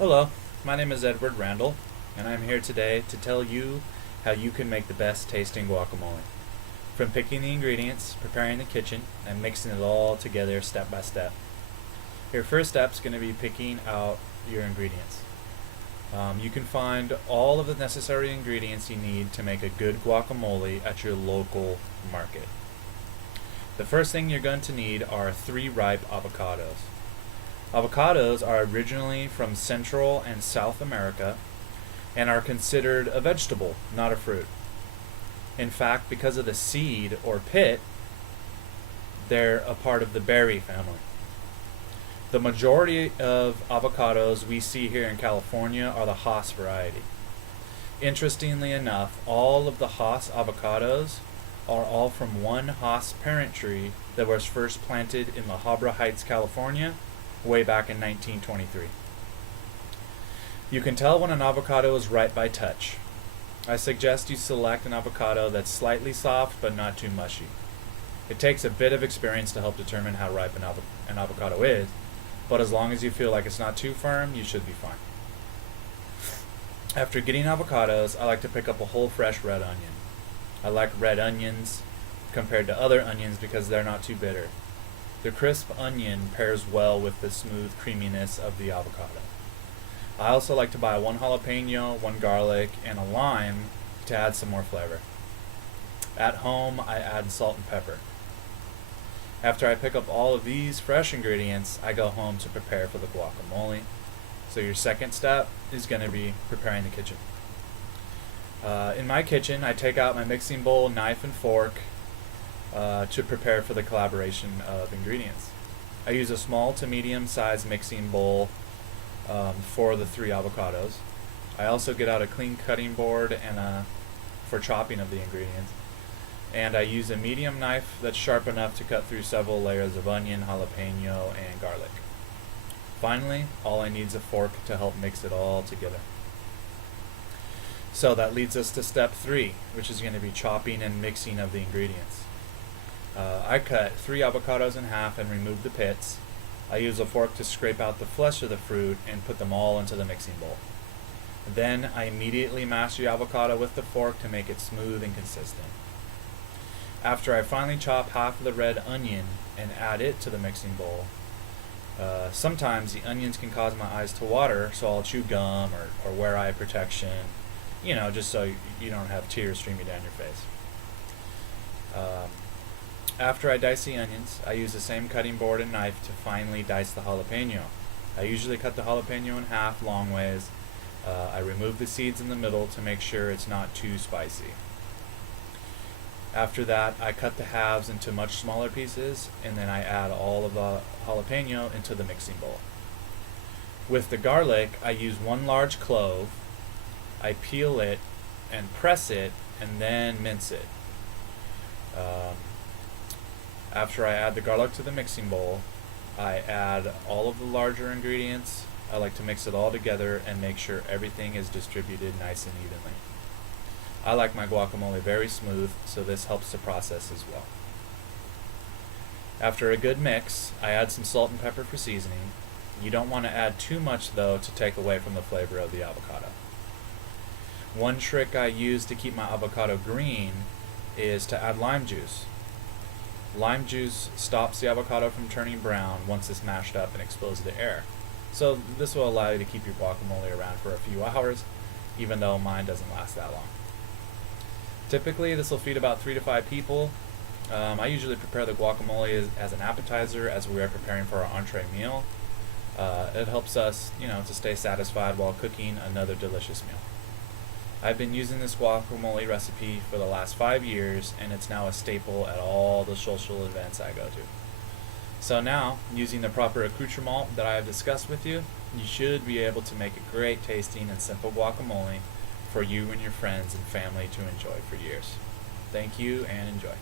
Hello, my name is Edward Randall, and I'm here today to tell you how you can make the best tasting guacamole. From picking the ingredients, preparing the kitchen, and mixing it all together step by step. Your first step is going to be picking out your ingredients. You can find all of the necessary ingredients you need to make a good guacamole at your local market. The first thing you're going to need are 3 ripe avocados. Avocados are originally from Central and South America and are considered a vegetable, not a fruit. In fact, because of the seed or pit, they're a part of the berry family. The majority of avocados we see here in California are the Hass variety. Interestingly enough, all of the Hass avocados are all from one Hass parent tree that was first planted in La Habra Heights, California, way back in 1923. You can tell when an avocado is ripe by touch. I suggest you select an avocado that's slightly soft but not too mushy. It takes a bit of experience to help determine how ripe an avocado is, but as long as you feel like it's not too firm, you should be fine. After getting avocados, I like to pick up a whole fresh red onion. I like red onions compared to other onions because they're not too bitter. The crisp onion pairs well with the smooth creaminess of the avocado. I also like to buy 1 jalapeno, 1 garlic, and a lime to add some more flavor. At home, I add salt and pepper. After I pick up all of these fresh ingredients, I go home to prepare for the guacamole. So your second step is going to be preparing the kitchen. In my kitchen, I take out my mixing bowl, knife, and fork to prepare for the collaboration of ingredients. I use a small to medium sized mixing bowl for the 3 avocados. I also get out a clean cutting board and for chopping of the ingredients. And I use a medium knife that's sharp enough to cut through several layers of onion, jalapeno, and garlic. Finally, all I need is a fork to help mix it all together. So that leads us to step 3, which is going to be chopping and mixing of the ingredients. I cut 3 avocados in half and remove the pits. I use a fork to scrape out the flesh of the fruit and put them all into the mixing bowl. Then I immediately mash the avocado with the fork to make it smooth and consistent. After I finally chop half of the red onion and add it to the mixing bowl, sometimes the onions can cause my eyes to water, so I'll chew gum or wear eye protection, just so you don't have tears streaming down your face. After I dice the onions, I use the same cutting board and knife to finely dice the jalapeno. I usually cut the jalapeno in half long ways. I remove the seeds in the middle to make sure it's not too spicy. After that, I cut the halves into much smaller pieces, and then I add all of the jalapeno into the mixing bowl. With the garlic, I use 1 large clove. I peel it and press it and then mince it. After I add the garlic to the mixing bowl, I add all of the larger ingredients. I like to mix it all together and make sure everything is distributed nice and evenly. I like my guacamole very smooth, so this helps the process as well. After a good mix, I add some salt and pepper for seasoning. You don't want to add too much though to take away from the flavor of the avocado. One trick I use to keep my avocado green is to add lime juice. Lime juice stops the avocado from turning brown once it's mashed up and exposed to air. So this will allow you to keep your guacamole around for a few hours, even though mine doesn't last that long. Typically, this will feed about 3 to 5 people. I usually prepare the guacamole as an appetizer as we are preparing for our entree meal. It helps us, to stay satisfied while cooking another delicious meal. I've been using this guacamole recipe for the last 5 years, and it's now a staple at all the social events I go to. So now, using the proper accoutrement that I have discussed with you, you should be able to make a great tasting and simple guacamole for you and your friends and family to enjoy for years. Thank you and enjoy.